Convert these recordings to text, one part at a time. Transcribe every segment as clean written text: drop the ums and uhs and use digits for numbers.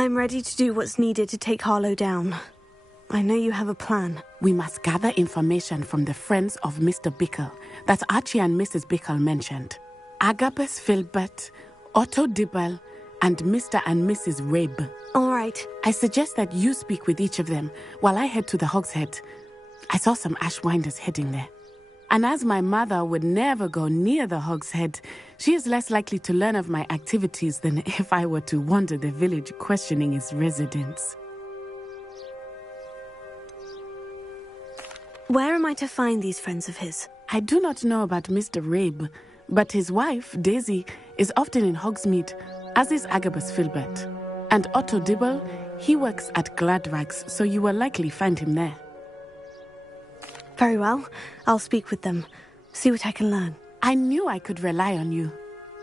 I'm ready to do what's needed to take Harlow down. I know you have a plan. We must gather information from the friends of Mr. Bickle that Archie and Mrs. Bickle mentioned. Agabus Filbert, Otto Dibble, and Mr. and Mrs. Rabe. All right. I suggest that you speak with each of them while I head to the Hogshead. I saw some Ashwinders heading there. And as my mother would never go near the Hogshead, she is less likely to learn of my activities than if I were to wander the village questioning its residents. Where am I to find these friends of his? I do not know about Mr. Rabe, but his wife, Daisy, is often in Hogsmeade, as is Agabus Filbert. And Otto Dibble, he works at Gladrags, so you will likely find him there. Very well. I'll speak with them. See what I can learn. I knew I could rely on you.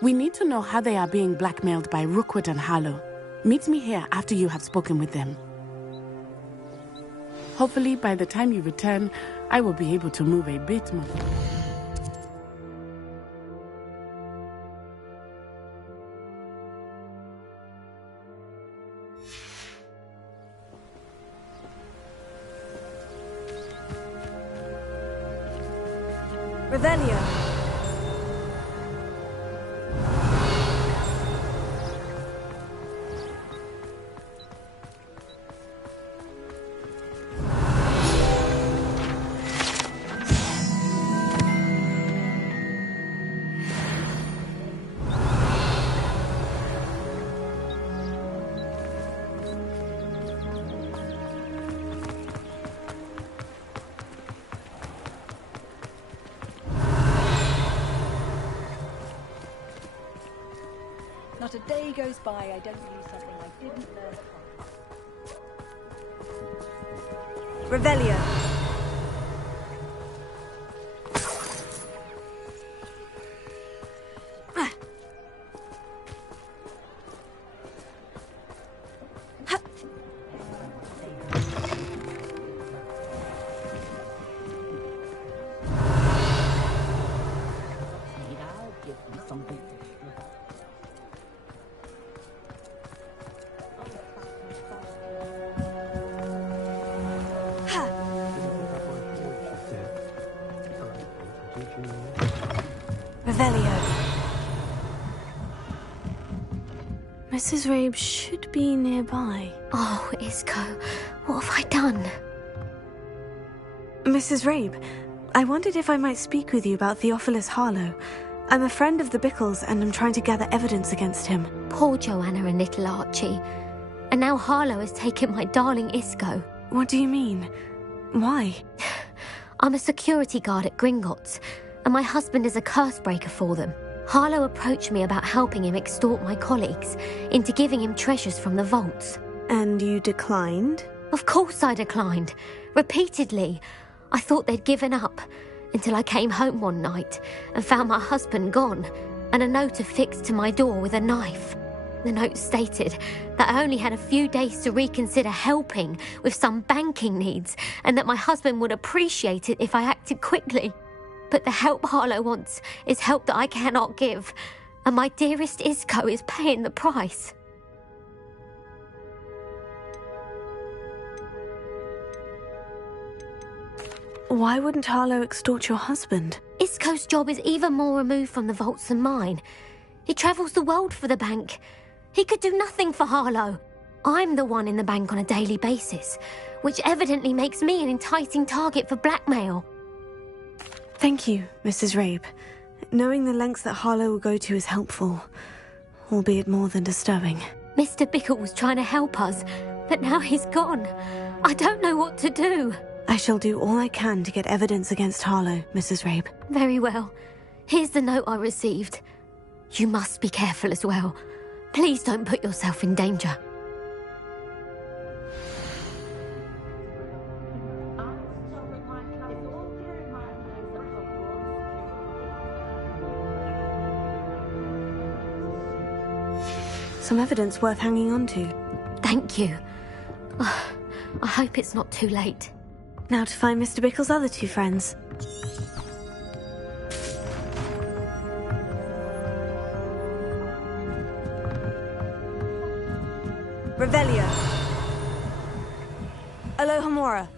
We need to know how they are being blackmailed by Rookwood and Harlow. Meet me here after you have spoken with them. Hopefully, by the time you return, I will be able to move a bit more. Revelio. Not a day goes by I don't use something I didn't learn at home. Revelio. Revelio. Mrs. Rabe should be nearby. Oh, Isco, what have I done? Mrs. Rabe, I wondered if I might speak with you about Theophilus Harlow. I'm a friend of the Bickles and I'm trying to gather evidence against him. Poor Joanna and little Archie. And now Harlow has taken my darling Isco. What do you mean? Why? I'm a security guard at Gringotts, and my husband is a curse breaker for them. Harlow approached me about helping him extort my colleagues into giving him treasures from the vaults. And you declined? Of course I declined. Repeatedly. I thought they'd given up, until I came home one night and found my husband gone, and a note affixed to my door with a knife. The note stated that I only had a few days to reconsider helping with some banking needs, and that my husband would appreciate it if I acted quickly. But the help Harlow wants is help that I cannot give, and my dearest Isco is paying the price. Why wouldn't Harlow extort your husband? Isco's job is even more removed from the vaults than mine. He travels the world for the bank. He could do nothing for Harlow. I'm the one in the bank on a daily basis, which evidently makes me an enticing target for blackmail. Thank you, Mrs. Rabe. Knowing the lengths that Harlow will go to is helpful, albeit more than disturbing. Mr. Bickle was trying to help us, but now he's gone. I don't know what to do. I shall do all I can to get evidence against Harlow, Mrs. Rabe. Very well. Here's the note I received. You must be careful as well. Please don't put yourself in danger. Some evidence worth hanging on to. Thank you. I hope it's not too late. Now to find Mr. Bickle's other two friends. Revelio. Alohomora.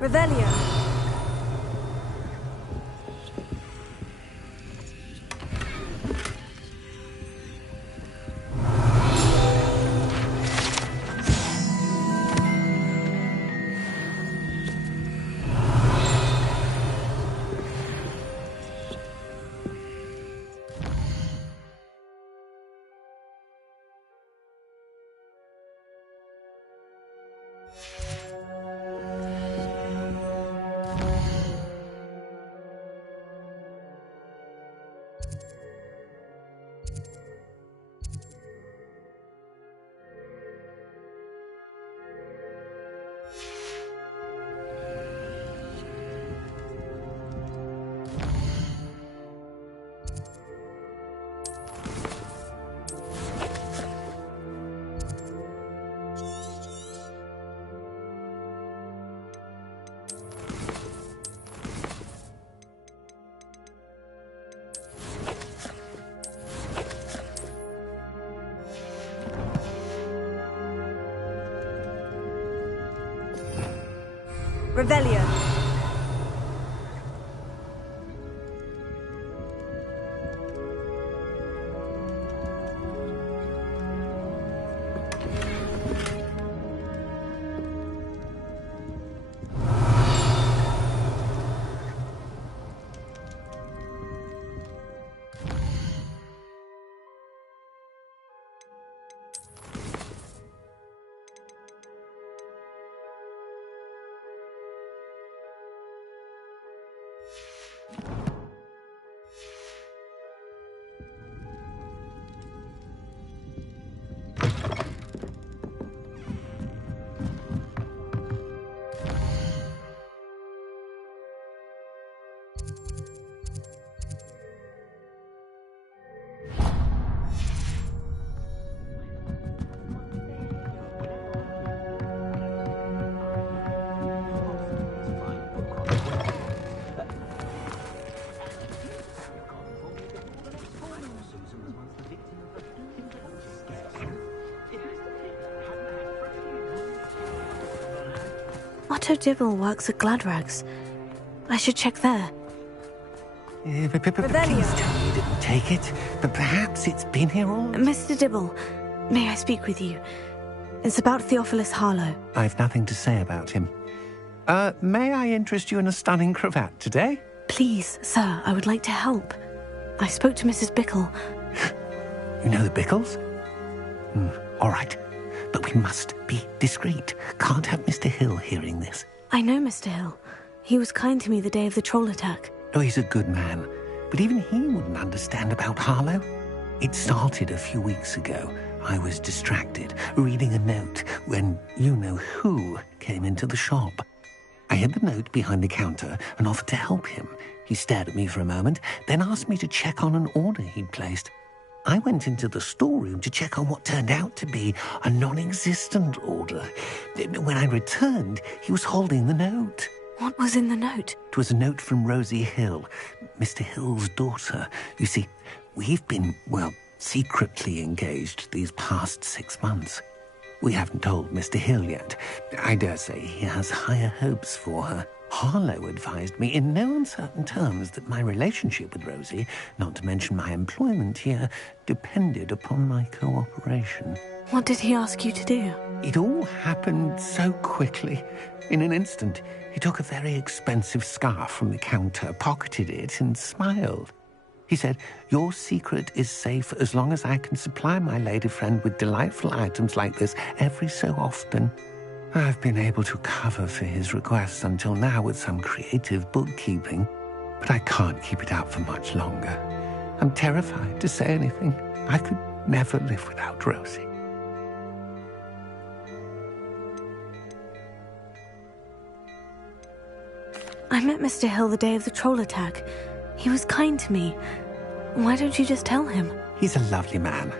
Revelio. Revelio. Otto Dibble works at Gladrags. I should check there. Please tell me you didn't take it. But perhaps it's been here all... Mr. Dibble, may I speak with you? It's about Theophilus Harlow. I've nothing to say about him. May I interest you in a stunning cravat today? Please, sir, I would like to help. I spoke to Mrs. Bickle. You know the Bickles? All right. But we must be discreet. Can't have Mr. Hill hearing this. I know Mr. Hill. He was kind to me the day of the troll attack. Oh, he's a good man. But even he wouldn't understand about Harlow. It started a few weeks ago. I was distracted, reading a note, when you-know-who came into the shop. I hid the note behind the counter and offered to help him. He stared at me for a moment, then asked me to check on an order he'd placed. I went into the storeroom to check on what turned out to be a non-existent order. When I returned, he was holding the note. What was in the note? It was a note from Rosie Hill, Mr. Hill's daughter. You see, we've been, secretly engaged these past 6 months. We haven't told Mr. Hill yet. I dare say he has higher hopes for her. Harlow advised me in no uncertain terms that my relationship with Rosie, not to mention my employment here, depended upon my cooperation. What did he ask you to do? It all happened so quickly. In an instant, he took a very expensive scarf from the counter, pocketed it, and smiled. He said, "Your secret is safe as long as I can supply my lady friend with delightful items like this every so often." I've been able to cover for his requests until now with some creative bookkeeping, but I can't keep it up for much longer. I'm terrified to say anything. I could never live without Rosie. I met Mr. Hill the day of the troll attack. He was kind to me. Why don't you just tell him? He's a lovely man.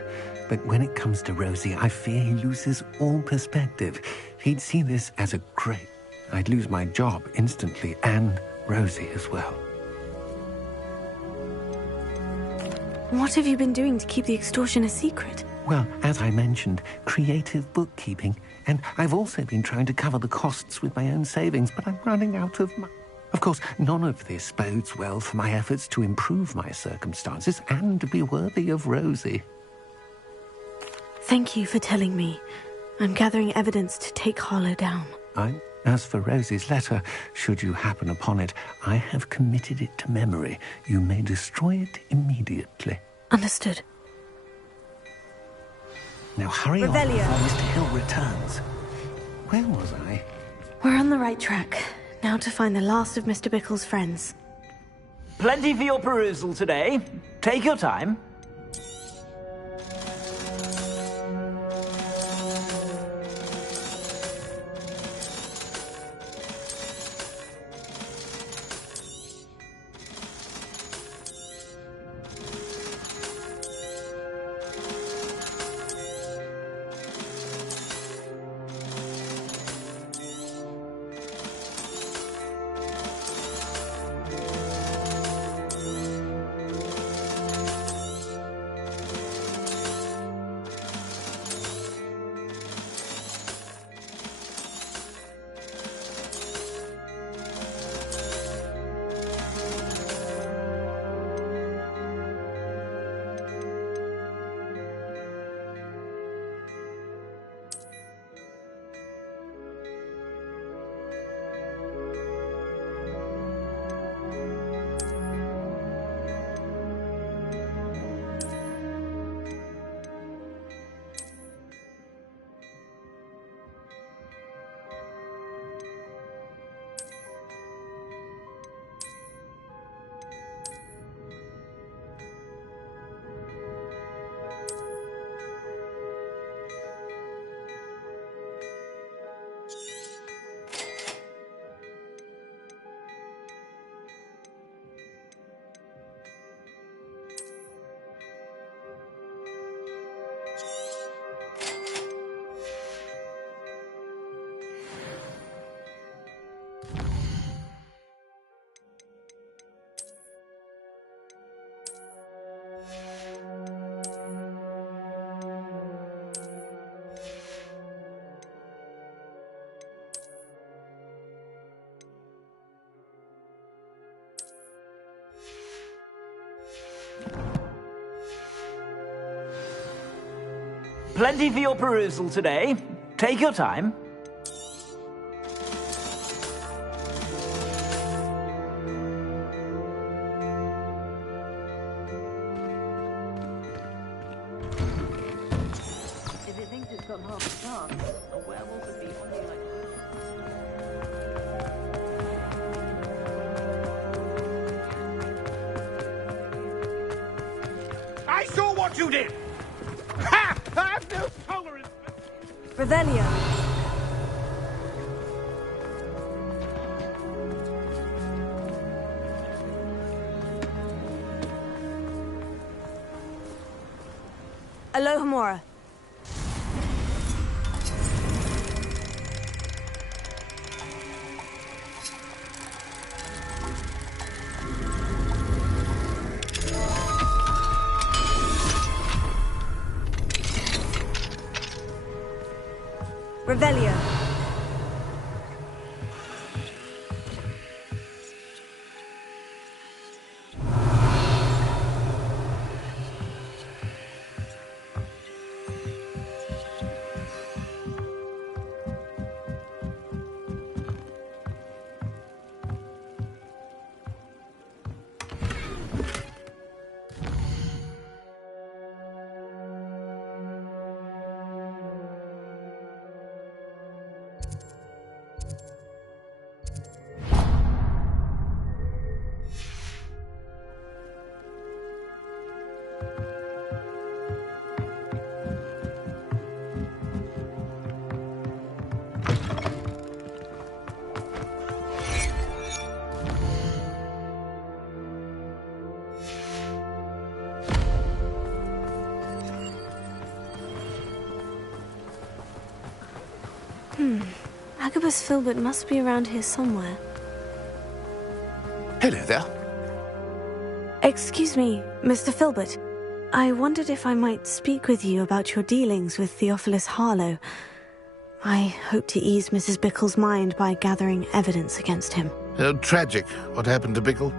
But when it comes to Rosie, I fear he loses all perspective. He'd see this as a great... I'd lose my job instantly, and Rosie as well. What have you been doing to keep the extortion a secret? Well, as I mentioned, creative bookkeeping. And I've also been trying to cover the costs with my own savings, but I'm running out of money. Of course, none of this bodes well for my efforts to improve my circumstances and to be worthy of Rosie. Thank you for telling me. I'm gathering evidence to take Harlow down. As for Rosie's letter, should you happen upon it, I have committed it to memory. You may destroy it immediately. Understood. Now hurry on Revelio. before Mr. Hill returns. Where was I? We're on the right track. Now to find the last of Mr. Bickle's friends. Plenty for your perusal today. Take your time. Plenty for your perusal today. Take your time. If it thinks it's got half a chance, a werewolf would be only like... I saw what you did! Ha! I have no tolerance for... Revelio. Alohomora. Revelio. Agabus Filbert must be around here somewhere. Hello there. Excuse me, Mr. Filbert. I wondered if I might speak with you about your dealings with Theophilus Harlow. I hope to ease Mrs. Bickle's mind by gathering evidence against him. Tragic, what happened to Bickle.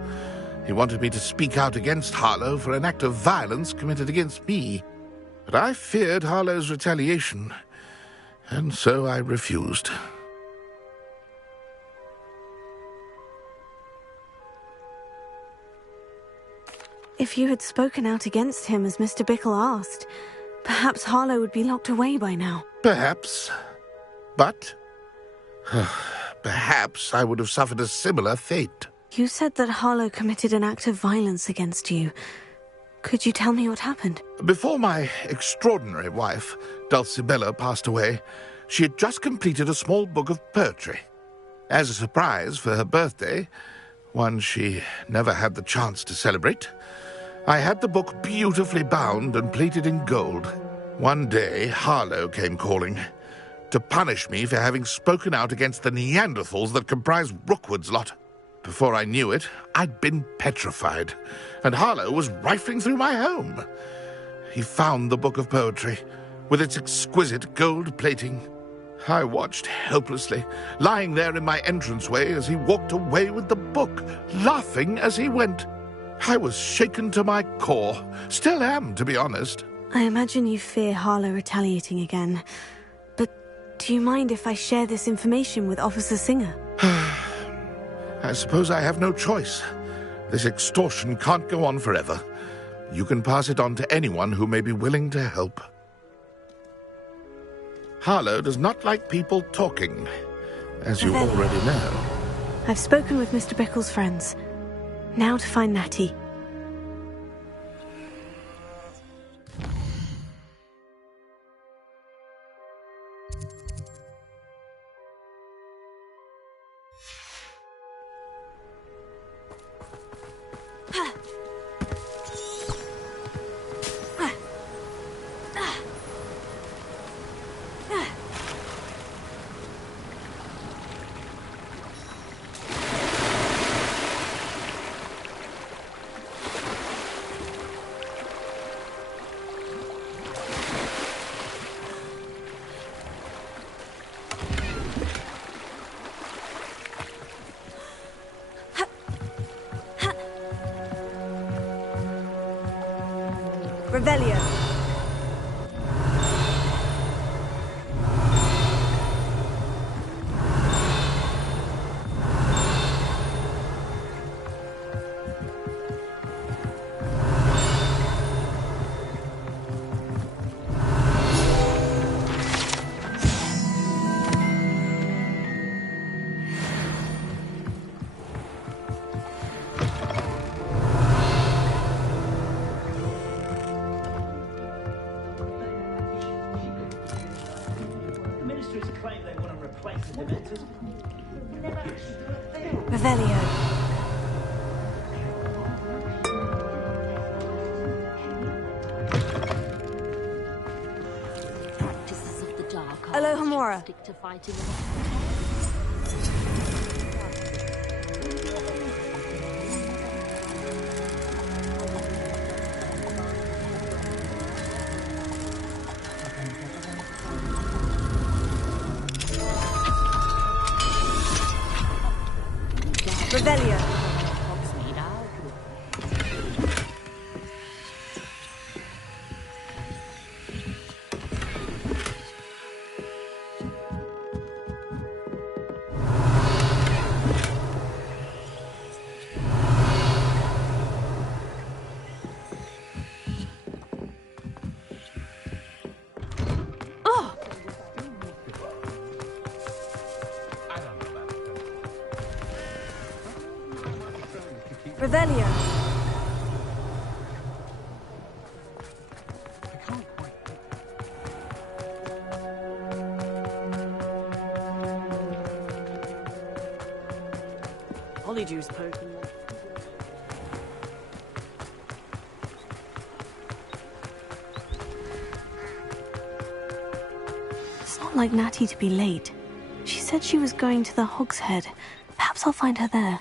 He wanted me to speak out against Harlow for an act of violence committed against me. But I feared Harlow's retaliation, and so I refused. If you had spoken out against him as Mr. Bickle asked, perhaps Harlow would be locked away by now. Perhaps. But perhaps I would have suffered a similar fate. You said that Harlow committed an act of violence against you. Could you tell me what happened? Before my extraordinary wife, Dulcibella, passed away, she had just completed a small book of poetry. As a surprise for her birthday, one she never had the chance to celebrate, I had the book beautifully bound and plated in gold. One day, Harlow came calling to punish me for having spoken out against the Neanderthals that comprise Rookwood's lot. Before I knew it, I'd been petrified, and Harlow was rifling through my home. He found the book of poetry, with its exquisite gold plating. I watched helplessly, lying there in my entranceway as he walked away with the book, laughing as he went. I was shaken to my core. Still am, to be honest. I imagine you fear Harlow retaliating again. But do you mind if I share this information with Officer Singer? I suppose I have no choice. This extortion can't go on forever. You can pass it on to anyone who may be willing to help. Harlow does not like people talking, as you already know. I've spoken with Mr. Bickle's friends. Now to find Natty. Revelio. Revelio. Practices of the dark are Alohomora. stick to fighting. Revelio. Revelio. Holydew poking. It's not like Natty to be late. She said she was going to the Hog's Head. Perhaps I'll find her there.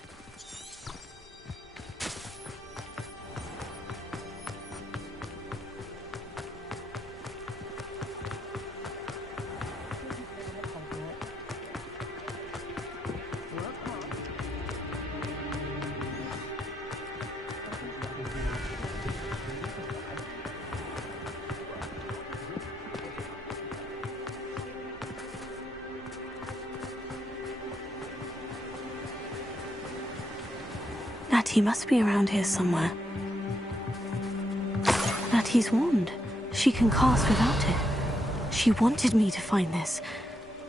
Natty must be around here somewhere. Natty's wand. She can cast without it. She wanted me to find this.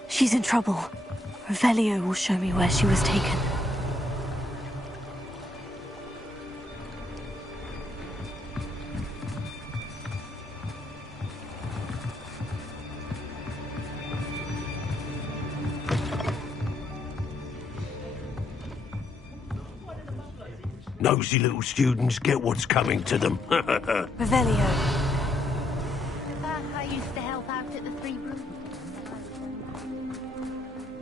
She's in trouble. Revelio will show me where she was taken. Nosy little students get what's coming to them. Revelio. I used to help out at the Three Rooms.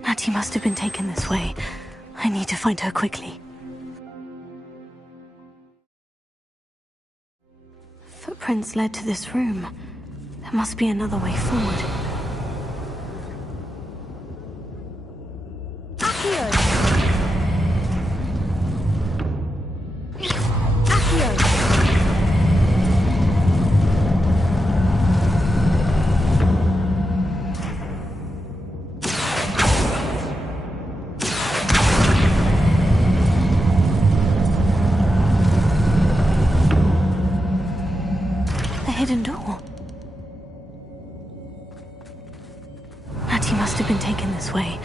Natty must have been taken this way. I need to find her quickly. Footprints led to this room. There must be another way forward. Hidden door. Natty must have been taken this way.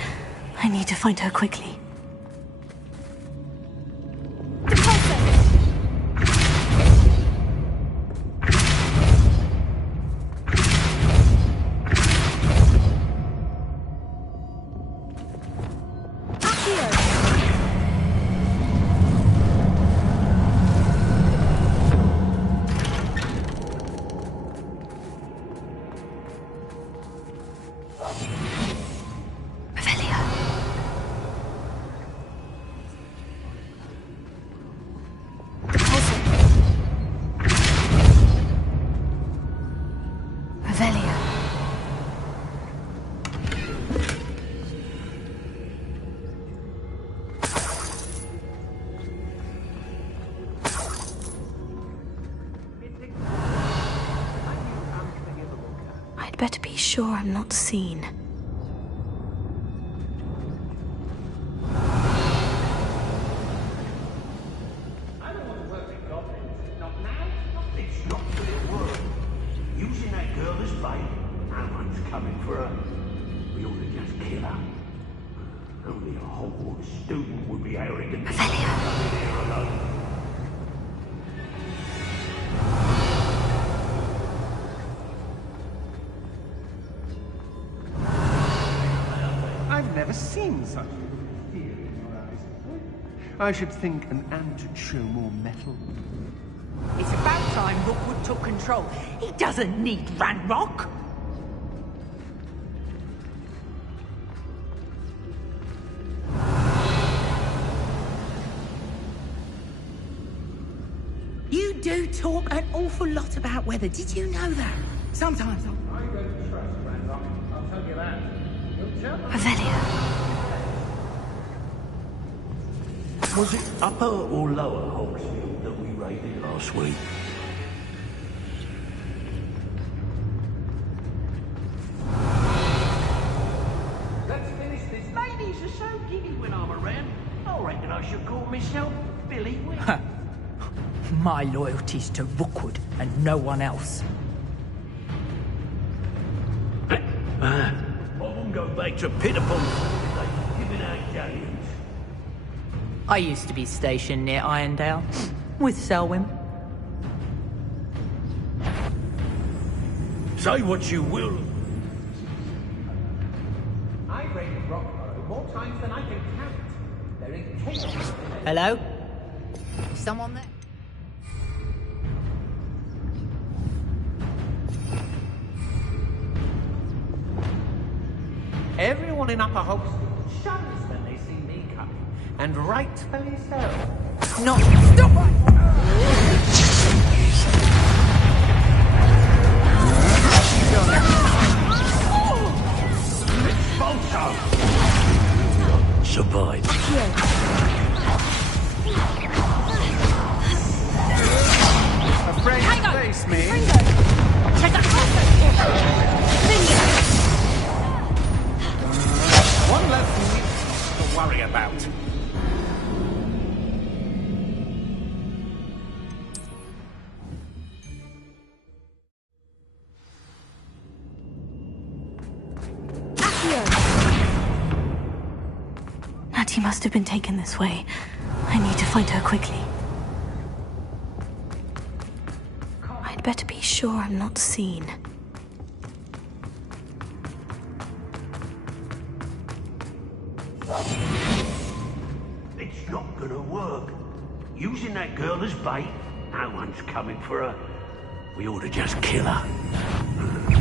I need to find her quickly. I'd better be sure I'm not seen. It's not good at work. Using that girl as bait. No one's coming for her. We ought to just kill her. Only a Hogwarts student would be arrogant. Coming here alone. I've never seen such fear in your eyes. I should think an ant would show more metal. It's about time Rookwood took control. He doesn't need Ranrock. You do talk an awful lot about weather. Did you know that? Sometimes I don't trust Ranrock, I'll tell you that. Revelio. Was it Upper or Lower Hogsfield that we raided last week? let's finish this. Ladies are so giddy when I'm around. I reckon I should call myself Billy Wynn. My loyalty's to Rookwood and no one else. I won't go back to Pittapon. They've given out galleons. I used to be stationed near Irondale with Selwyn. Say what you will. I raided Rockborough more times than I can count. There is chaos. Hello? Someone there? Everyone in Upper Hogsfield shudders when they see me coming, and rightfully so. Not stop! Survive. Afraid to face me? One less thing to worry about. Natty must have been taken this way. I need to find her quickly. I'd better be sure I'm not seen. It's not gonna work. Using that girl as bait, no one's coming for her. We ought to just kill her.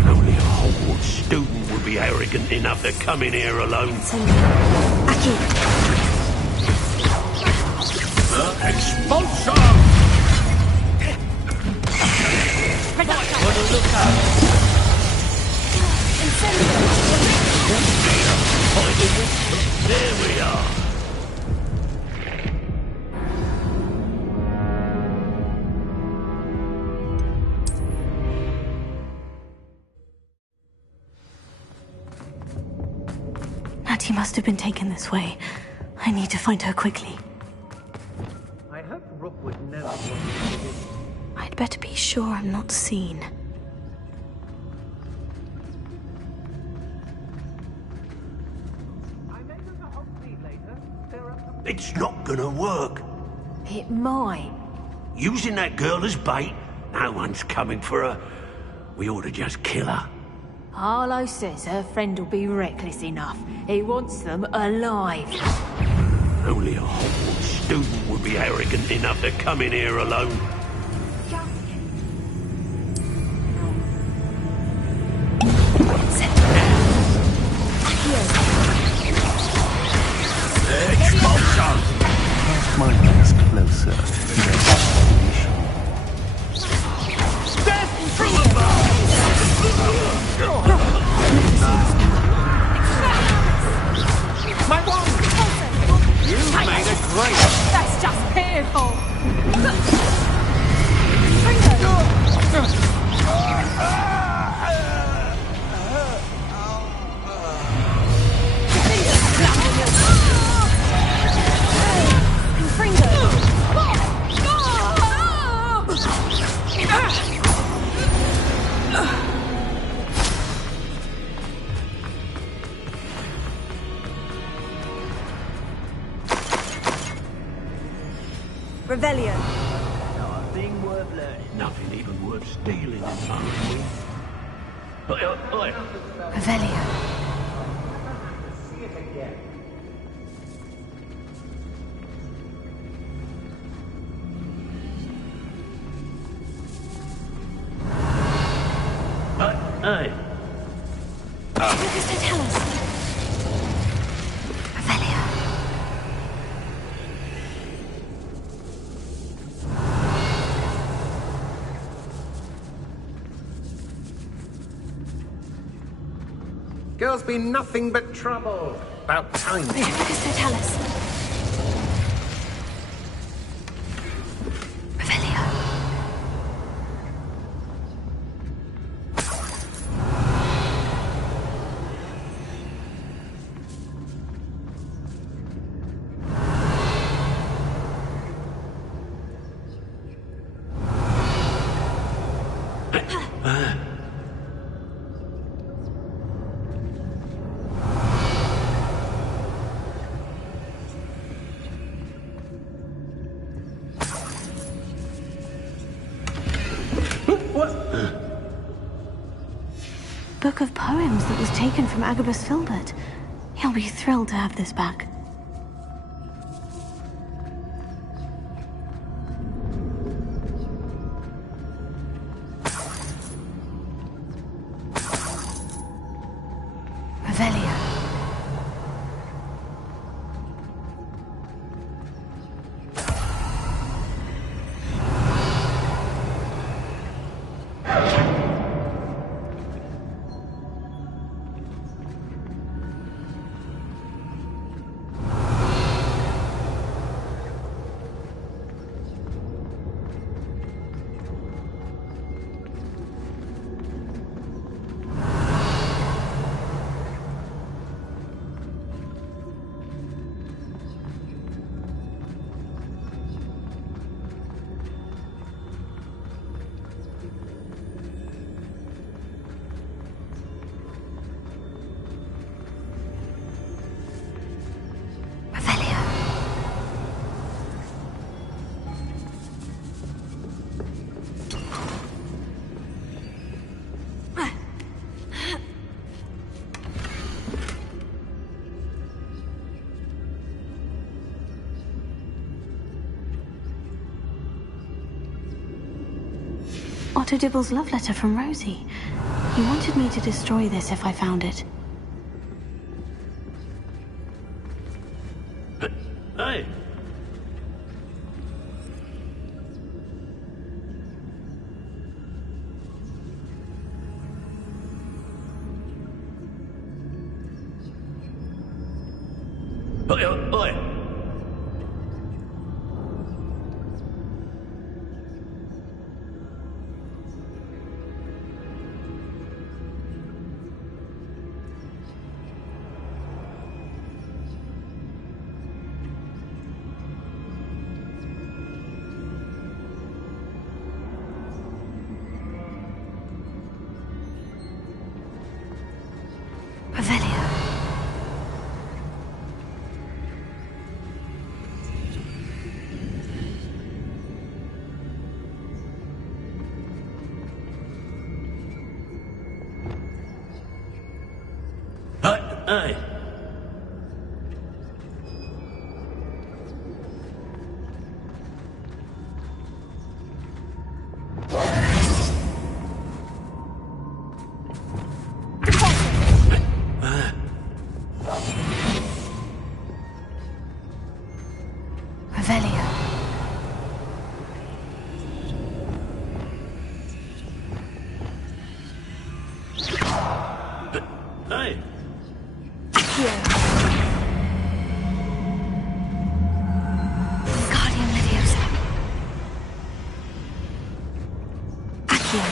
Only a Hogwarts student would be arrogant enough to come in here alone. Expulsion! There we are. Natty must have been taken this way. I need to find her quickly. I hope Rookwood knows what he did. I'd better be sure I'm not seen. It's not gonna work. It might. Using that girl as bait, no one's coming for her. We ought to just kill her. Harlow says her friend will be reckless enough. He wants them alive. Only a Hogwarts student would be arrogant enough to come in here alone. Expulsion! My eyes closer. My wand! You made it great! That's just fearful! Revelio. Not a thing worth learning. Nothing even worth stealing in Marley. Revelio. See it again. Hey. Mr. Tellus. Revelio. Girls be nothing but trouble. About time. Mr. Tellus. Revelio. Book of poems that was taken from Agabus Filbert. He'll be thrilled to have this back. Revelio. Otto Dibble's love letter from Rosie. He wanted me to destroy this if I found it. Hey! Oi, oi! Hey! Hey! Guardian Leviosa. Accio.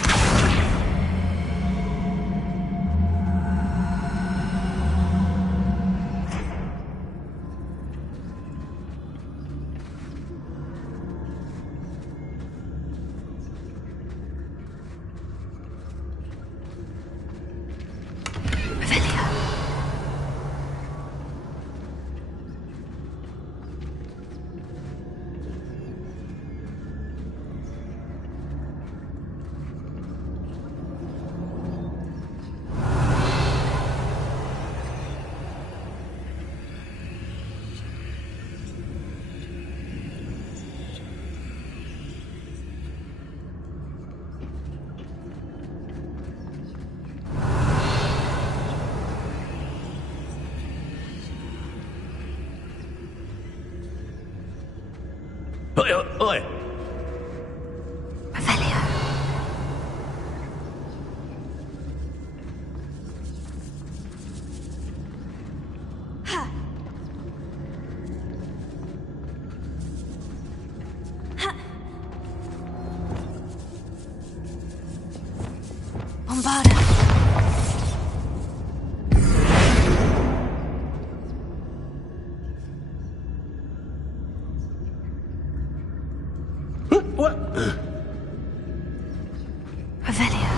Oi, oi! Revelio. Ha! Ha! Bombarda. What? Revelio.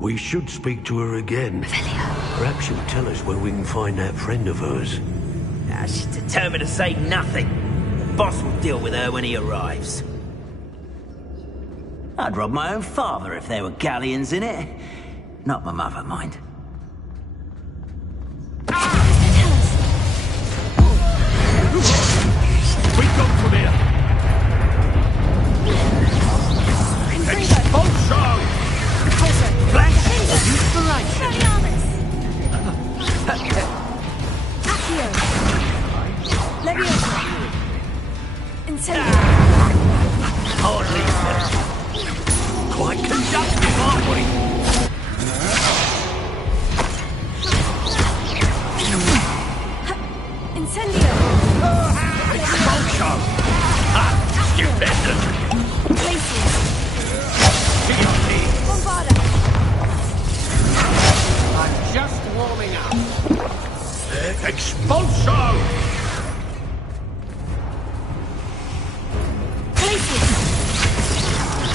We should speak to her again. Perhaps she'll tell us where we can find that friend of hers. Now, she's determined to say nothing. The boss will deal with her when he arrives. I'd rob my own father if there were galleons in it. Not my mother, mind. We go from here! Expulsion! Blank! Inspiration! Accio! Leviosa! Incendio! Hardly quite conductive, aren't we? Incendio! Expulsion! Ah, stupendous! Places! GRT! Expulso!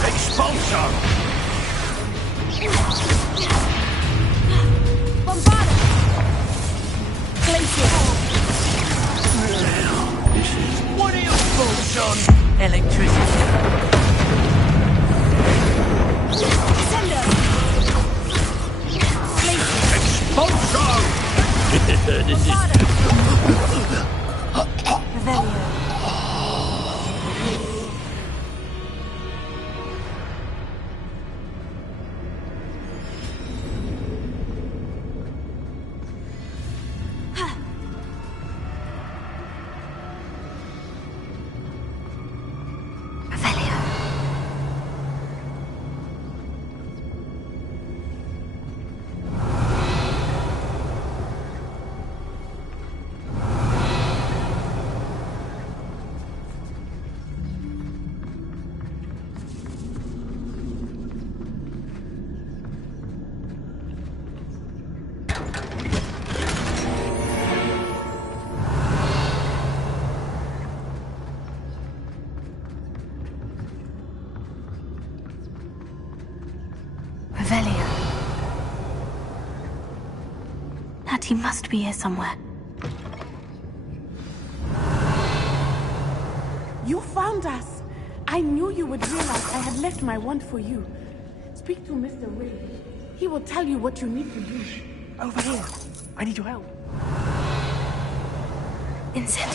Expulso! Bombarda! Glacier! What are your thoughts on electricity? Sender! Expulso! This is... Revelio. Natty must be here somewhere. You found us! I knew you would realize I had left my wand for you. Speak to Mr. Ray. He will tell you what you need to do. Over here. I need your help. Insect.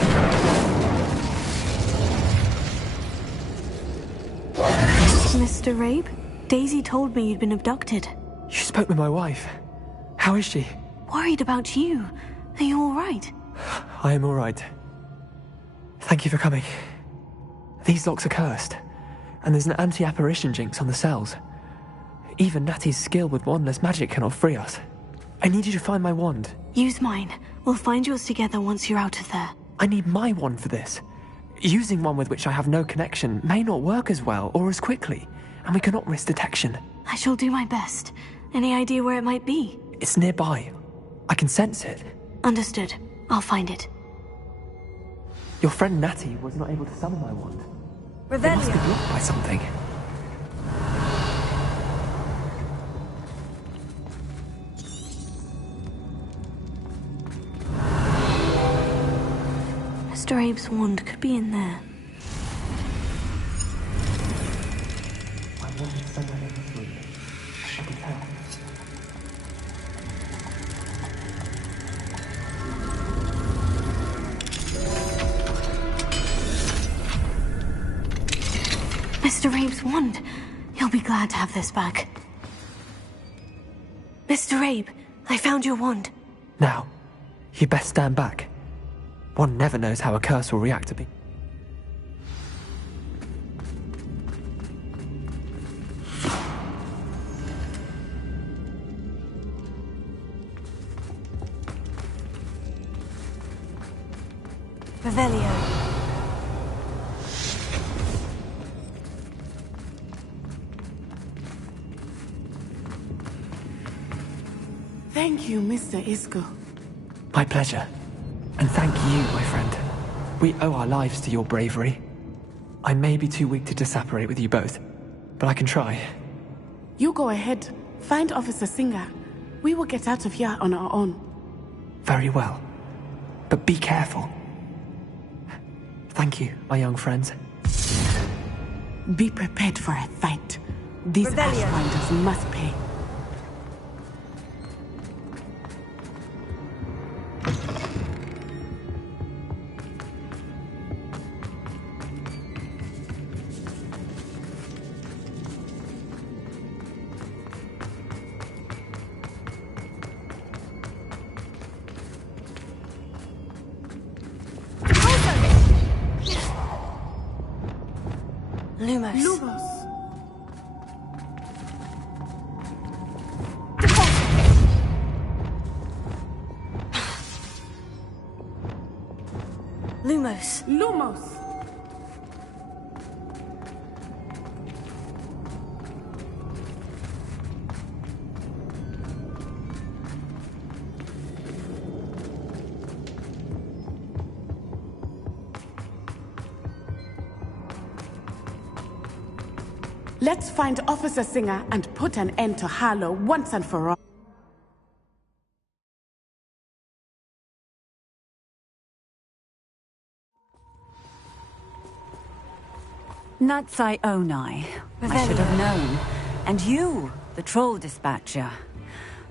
Mr. Rabe? Daisy told me you'd been abducted. You spoke with my wife. How is she? Worried about you. Are you all right? I am all right. Thank you for coming. These locks are cursed, and there's an anti-apparition jinx on the cells. Even Natty's skill with wandless magic cannot free us. I need you to find my wand. Use mine. We'll find yours together once you're out of there. I need my wand for this. Using one with which I have no connection may not work as well or as quickly, and we cannot risk detection. I shall do my best. Any idea where it might be? It's nearby. I can sense it. Understood. I'll find it. Your friend Natty was not able to summon my wand. It must be blocked by something. Mr. Abe's wand could be in there. My wand is somewhere in this room. I can tell. Mr. Abe's wand. He'll be glad to have this back. Mr. Abe, I found your wand. Now, you best stand back. One never knows how a curse will react to me. Revelio. Thank you, Mr. Isco. My pleasure. And thank you, my friend. We owe our lives to your bravery. I may be too weak to disapparate with you both, but I can try. You go ahead. Find Officer Singer. We will get out of here on our own. Very well. But be careful. Thank you, my young friends. Be prepared for a fight. These Ashwinders must pay. Lumos. Lumos. Lumos. Lumos. Let's find Officer Singer and put an end to Harlow once and for all. Natsai Onai. I should have known. And you, the troll dispatcher.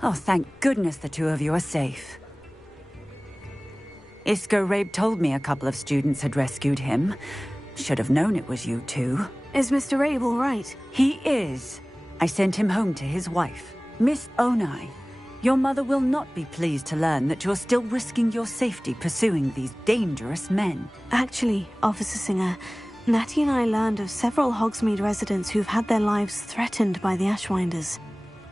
Oh, thank goodness the two of you are safe. Isco Rabe told me a couple of students had rescued him. Should have known it was you two. Is Mr. Rabe all right? He is. I sent him home to his wife. Miss Onai, your mother will not be pleased to learn that you're still risking your safety pursuing these dangerous men. Actually, Officer Singer, Natty and I learned of several Hogsmeade residents who've had their lives threatened by the Ashwinders.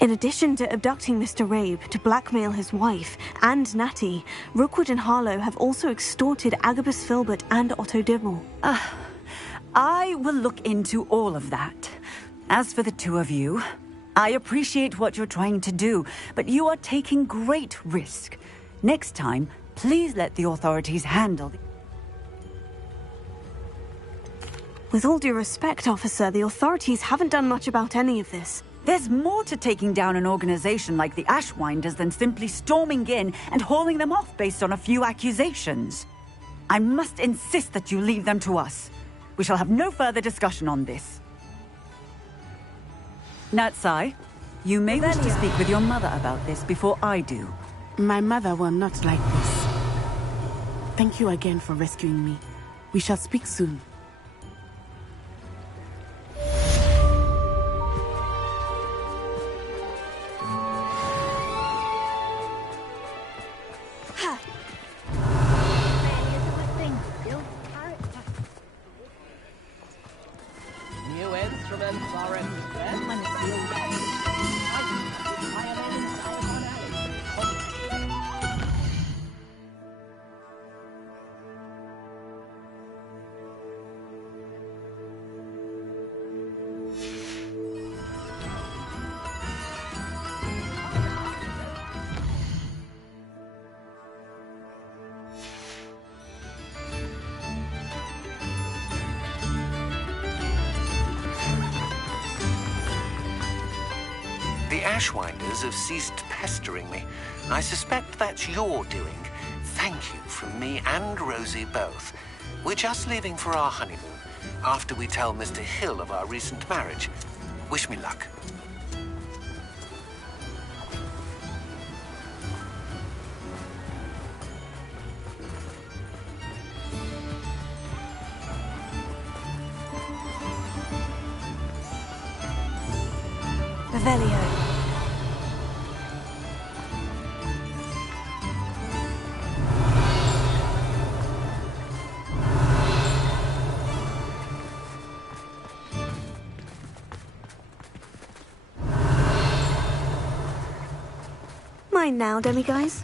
In addition to abducting Mr. Rabe to blackmail his wife and Natty, Rookwood and Harlow have also extorted Agabus Filbert and Otto Dibble. I will look into all of that. As for the two of you, I appreciate what you're trying to do, but you are taking great risk. Next time, please let the authorities handle the... With all due respect, officer, the authorities haven't done much about any of this. There's more to taking down an organization like the Ashwinders than simply storming in and hauling them off based on a few accusations. I must insist that you leave them to us. We shall have no further discussion on this. Natsai, you may wish to speak with your mother about this before I do. My mother will not like this. Thank you again for rescuing me. We shall speak soon. The Ashwinders have ceased pestering me. I suspect that's your doing. Thank you from me and Rosie both. We're just leaving for our honeymoon, after we tell Mr. Hill of our recent marriage. Wish me luck. Revelio. Mine now, demiguise.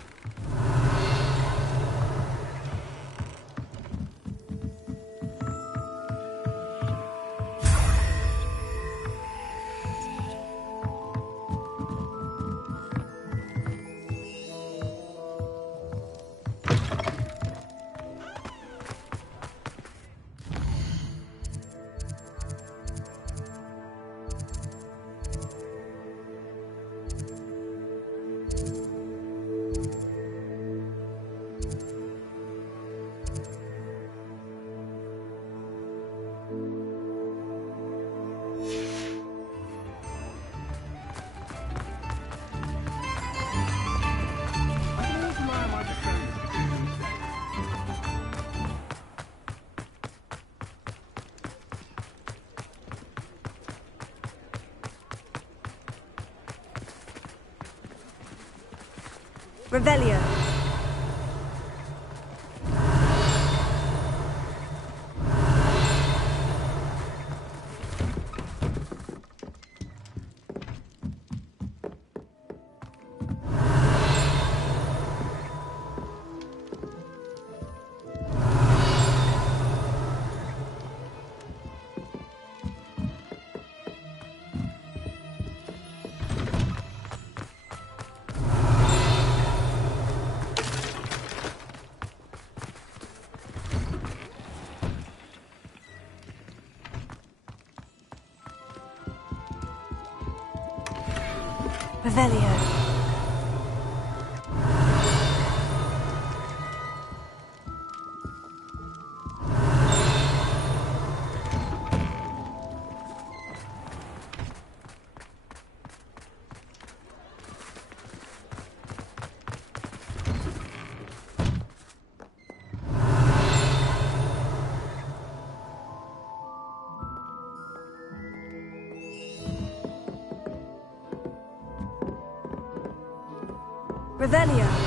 Revelio. Revelio. Revelio.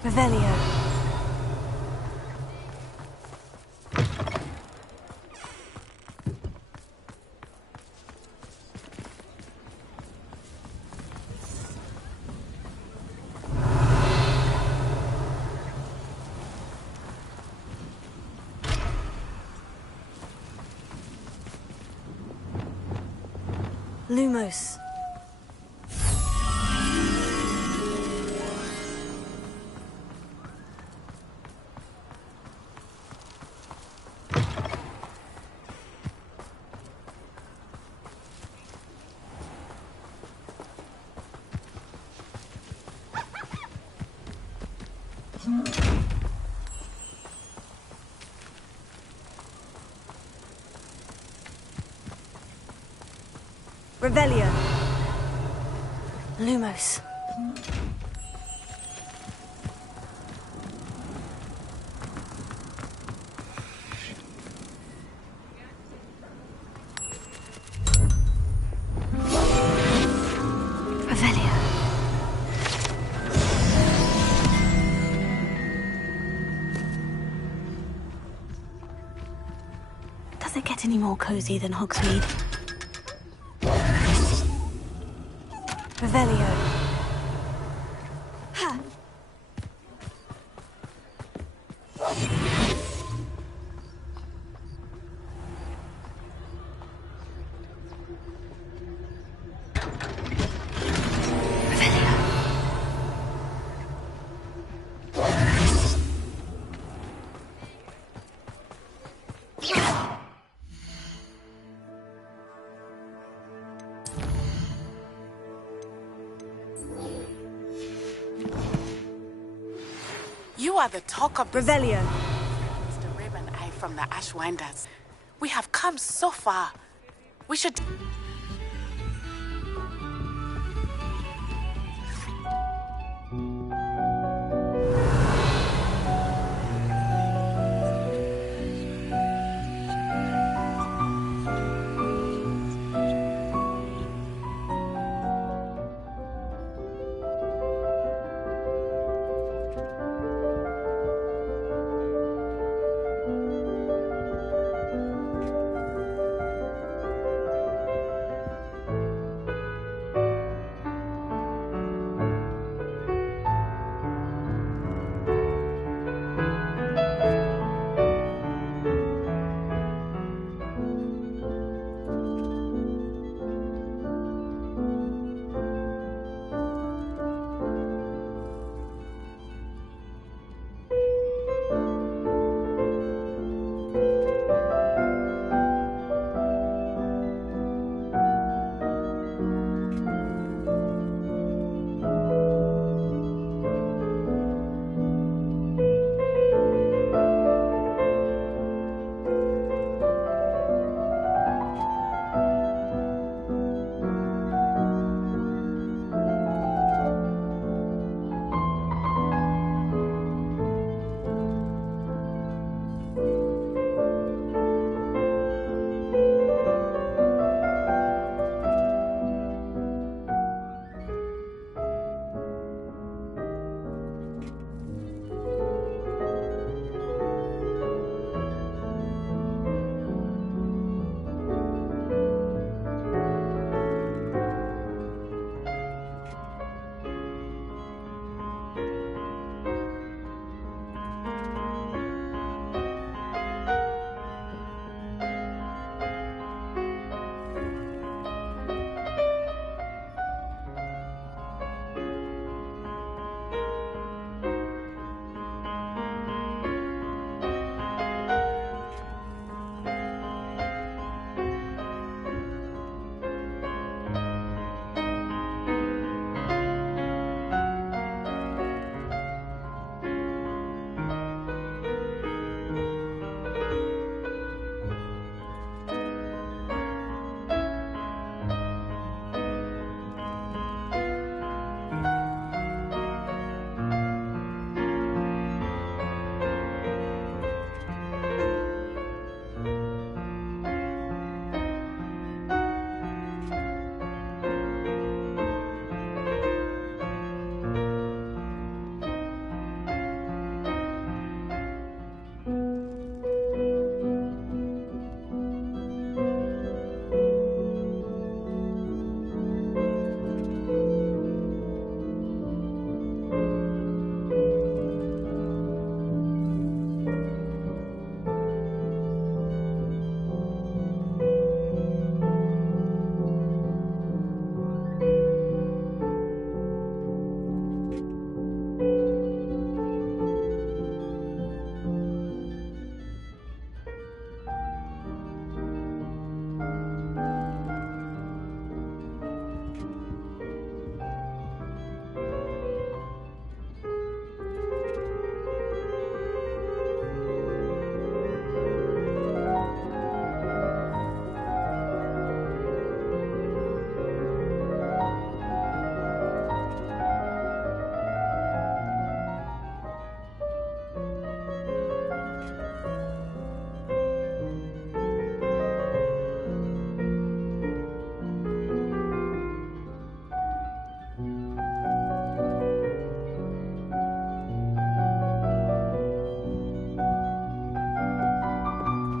Revelio. Lumos. Revelio. Lumos. Revelio. Does it get any more cozy than Hogsmeade? Revelio. Ha! You are the talk of Revelio. Mr. Rabe and I from the Ashwinders. We have come so far. We should...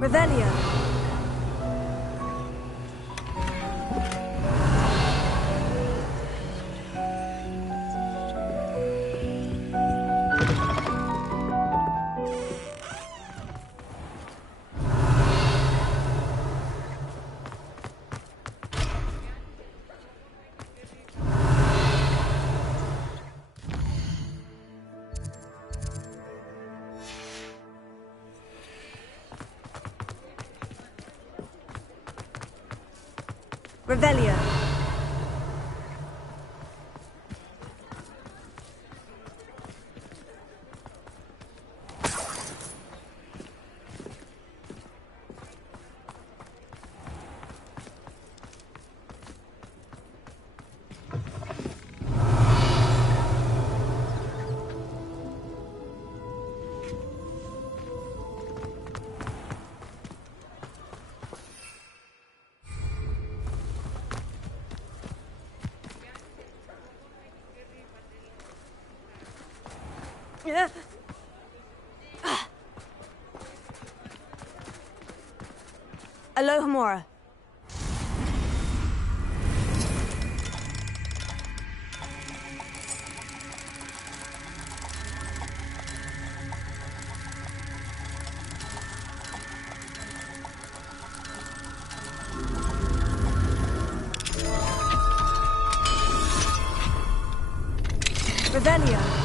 Revelio. Revelio. Alohomora. Revelio.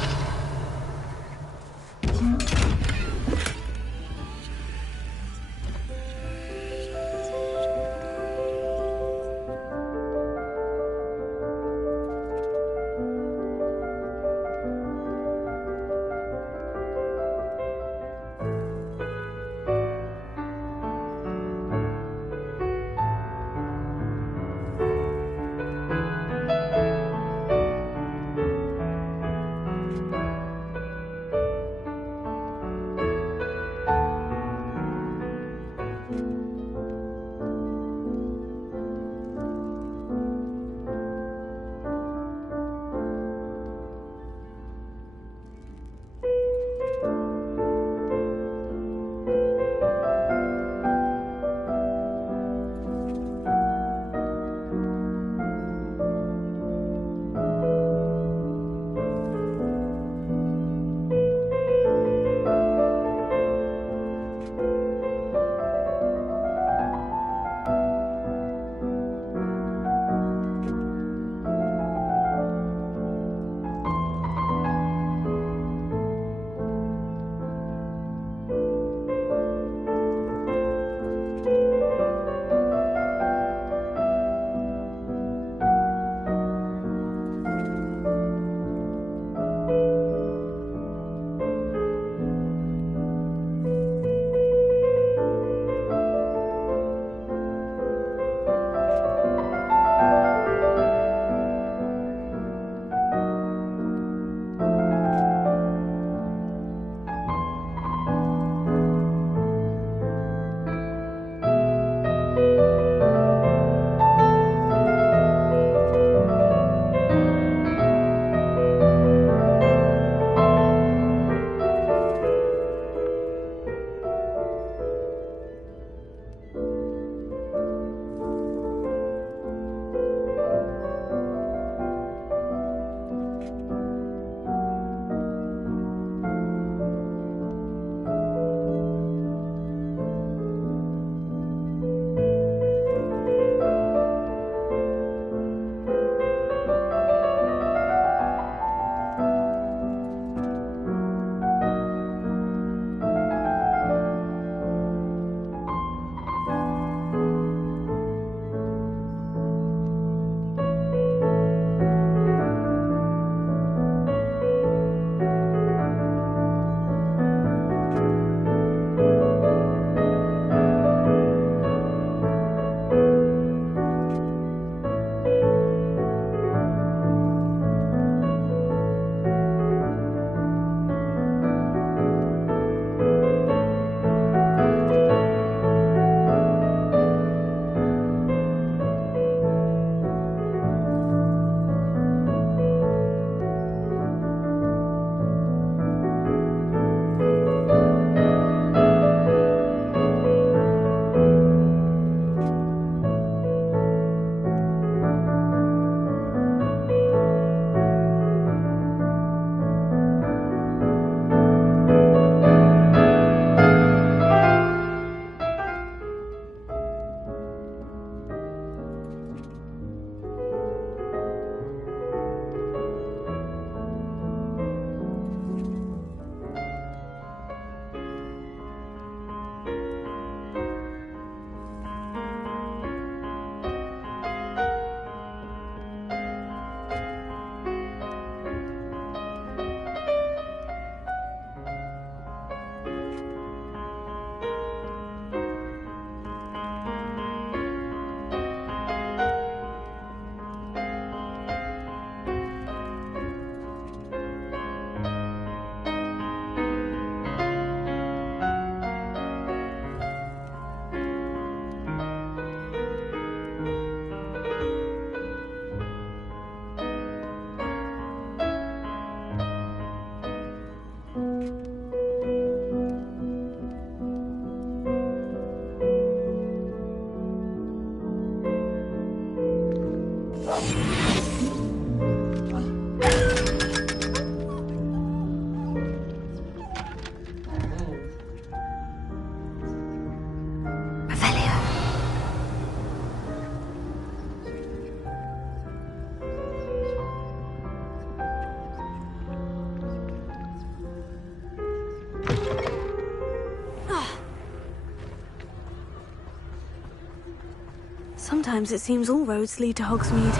Sometimes it seems all roads lead to Hogsmeade.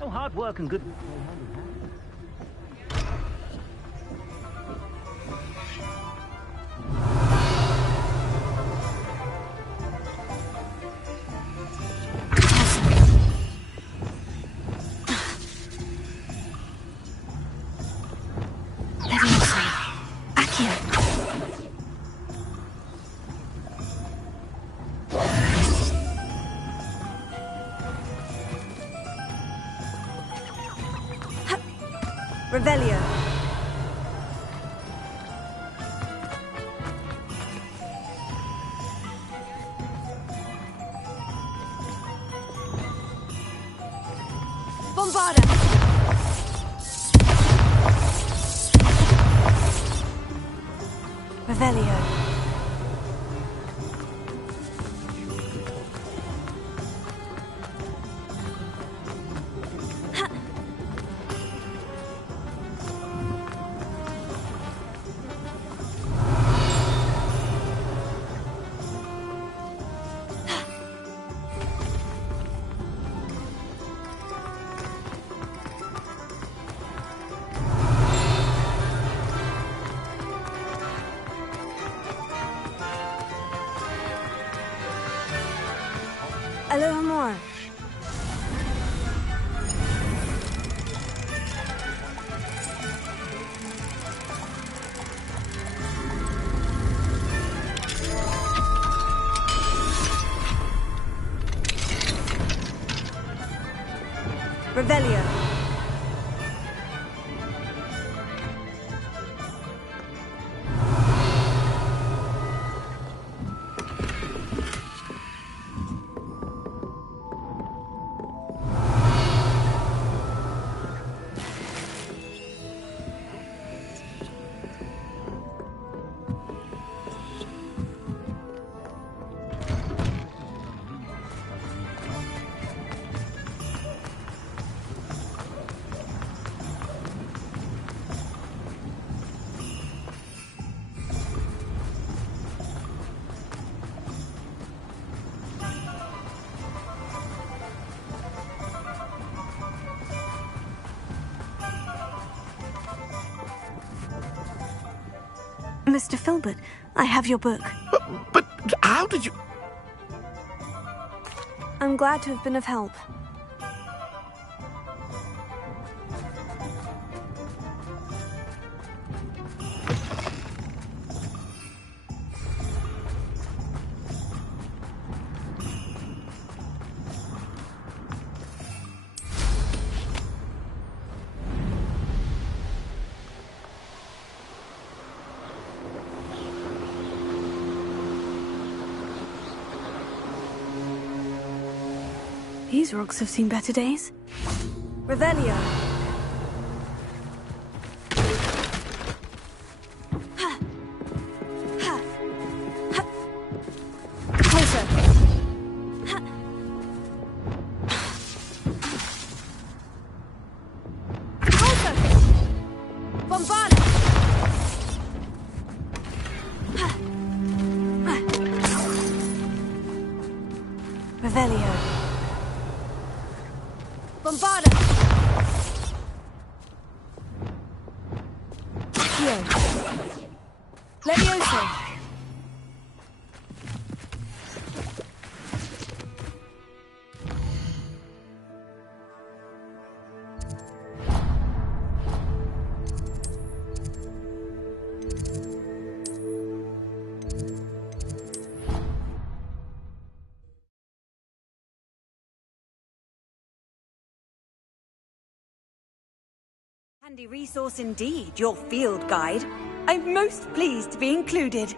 No hard work and good... Revelio. Bombarda. Revelio. Alohomora. Revelio. Mr. Filbert, I have your book. But how did you... I'm glad to have been of help. These rocks have seen better days. Revelio. Closer. Closer. Bombarda. Revelio. Bombarda! Accio! Levioso! Handy resource indeed, your field guide. I'm most pleased to be included.